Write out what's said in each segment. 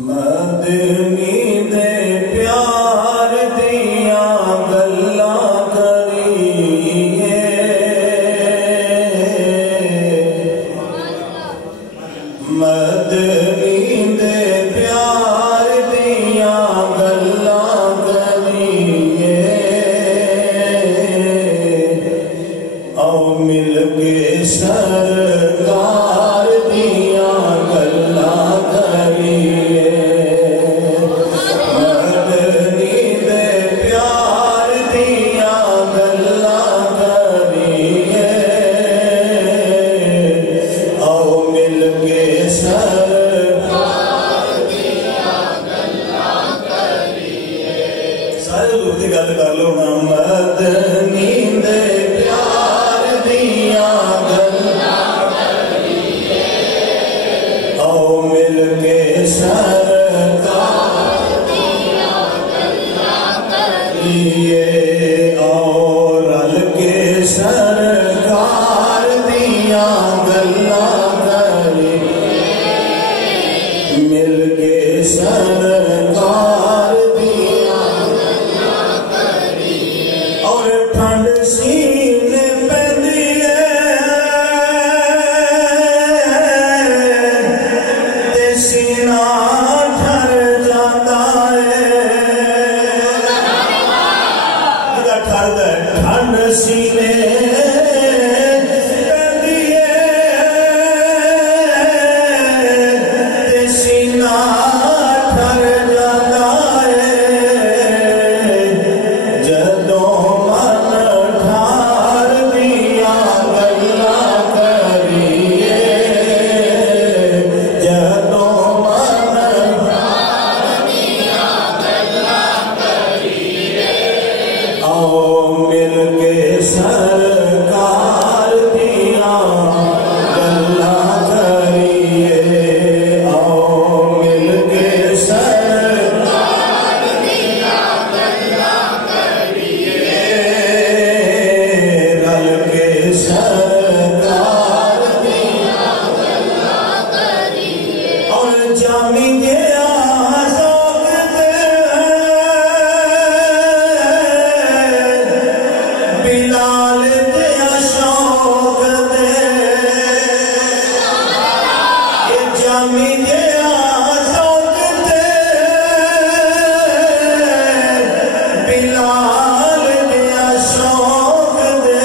मदनी दे प्यार दिया गल्ला करिए मदनी दे प्यार दिया गल्ला करिए आओ मिल के सरकार दिया गल्ला करिए मदनी दे प्यार दिया गल्ला करिए आओ मिल के सरकार दिया गल्ला करिए सारे लोग की गल कर लो ना मदनी दे प्यार दिया गल्ला करिए आओ मिल के सरकार दिया गल्ला करिए आओ रल के सरकार दिया गल्ला करिए मिल के सरकार दिया गल्ला करिए और ठंड सीने पैंदी है ते सीना ठर जाता है ठंड सीने पैंदी है ते सीना ठर जाता है जदों मन ठार दिया गल्ला करिए जदों मन ठार दिया गल्ला करिए आओ मिल के सरकार दिया गल्ला करिए आओ मिल के सरकार दिया गल्ला करिए रल के सरकार दिया गल्ला करिए और जामी गया शौक ते बिलाल ते शौक ते ये जामी गया शौक ते बिलाल ते शौक ते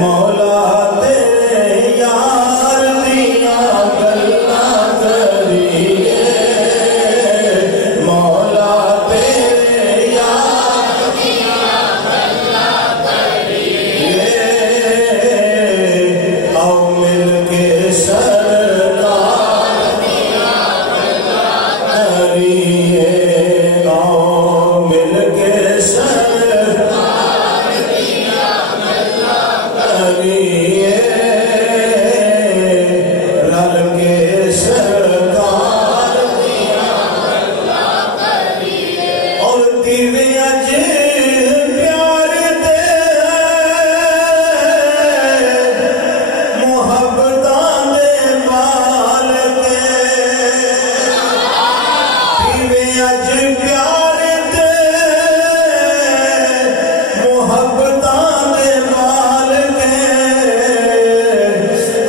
मौला तेरे यार दिया गल्ला करिए मौला तेरे यार दिया गल्ला करिए आओ मिल के सरकार दिया गल्ला करिए आओ मिल के सरकार दिया गल्ला करिए रल के सरकार दिया गल्ला करिए और दिवे अज प्यार ते मोहब्बतां दे मालक दिवे अज प्यार ते मोहब्बतां दे मालक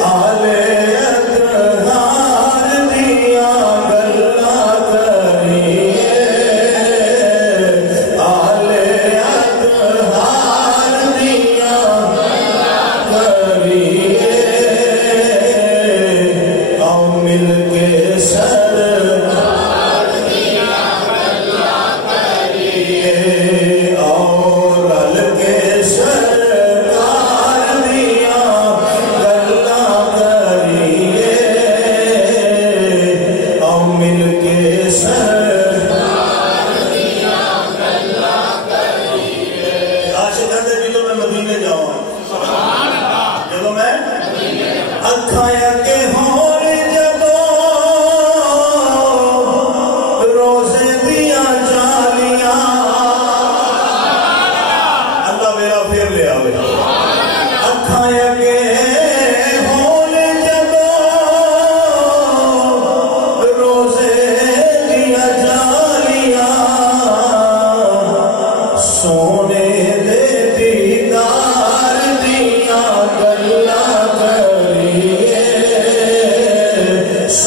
आले अतहार दिया गल्ला करिए आले अतहार दिया गल्ला करिए आओ मिल के सरकार दिया गल्ला करिए आओ रल के सरकार दिया गल्ला करिए आओ मिल के सरकार दिया गल्ला करिए आशिक़ां दे दिलों में मदीने जाऊं जदों मैं अखां अगे होण जदों